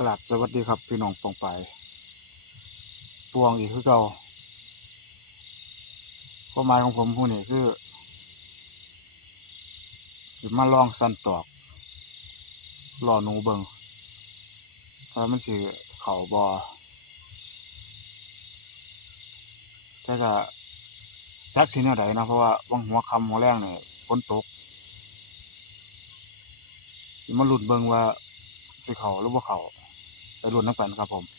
กลับสวัสดีครับพี่น้องปองไปปวงอีกคือเก่าความหมายของผมผู้นี้คือสิมาลองสั้นตอกรอหนูเบิงว่ามันสิเข่าบอแต่ก็จักสิแนวใดนะเพราะว่าวังหัวคำหัวแรงเนี่ยฝนตกสิมาลุ้นเบิงว่าสิเขาหรือว่าเขา ไปลุ้นน้ำกันครับผม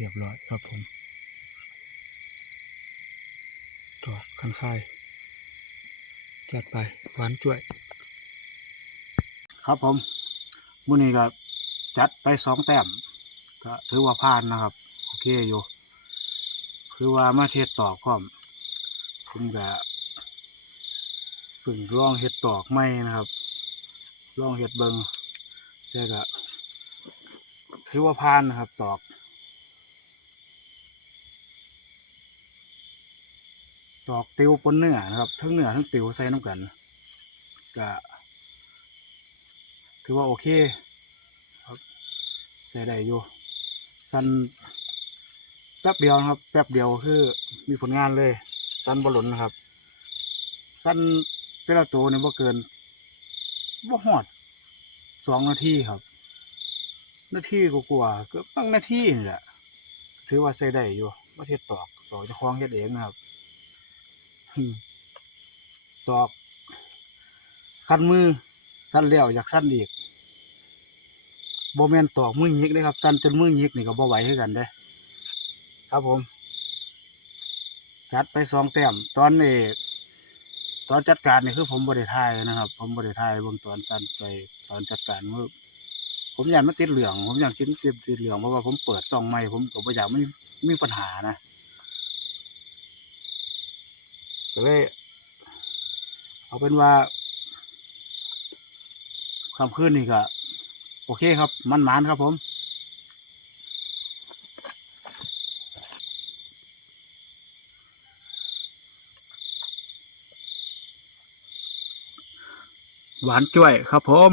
เรียบร้อยครับผมตัวคันค่ายจัดไปหวานจ่วย ครับผมมื้อนี้ก็จัดไปสองแต้มก็ถือว่าผ่านนะครับ โอเคอยู่คือว่ามาเทศตอกพร้อมผมก็เพิ่งลองเฮ็ดตอกไม่นะครับลองเฮ็ดเบิงแต่ก็ถือว่าผ่านนะครับตอก ตอกติวปนเนื้อนะครับ ทั้งเนื้อทั้งติวใส่น้ำกันก็ถือว่าโอเคครับใส่ได้อยู่สั้นแป๊บเดียวนะครับ แป๊บเดียวคือมีผลงานเลยสั้นบอลลนนะครับสั้นแต่ละตัวเนี่ยบ่เกินบ่หอดสองนาทีครับ นาทีกว่าเกือบตั้งนาทีนี่แหละถือว่าใส่ได้อยู่ประเทศตอกตอกจะคล้องเฮ็ดเองนะครับ ตอกคันมือสั้นแล้วอยากสั้นอีกโบแมนตอกมือหยิกเลยครับ สั้นจนมือหยิกนี่ก็บ่ไหวให้กันเด้ครับผม จัดไปสองแต้มตอนนี้ตอนจัดการนี่คือผมบริทายนะครับ ผมบริทายบางตอนสั้นไปตอนจัดการมือผมอยากมาติดเหลือง ผมอยากกินติดติดเหลืองเพราะว่าผมเปิดช่องใหม่ผมก็บ่อยากไม่มีปัญหานะ ก็เลย เอาเป็นว่าคำคืนนี่ก็โอเคครับ มันหมานครับผมหวานจ้วยครับผม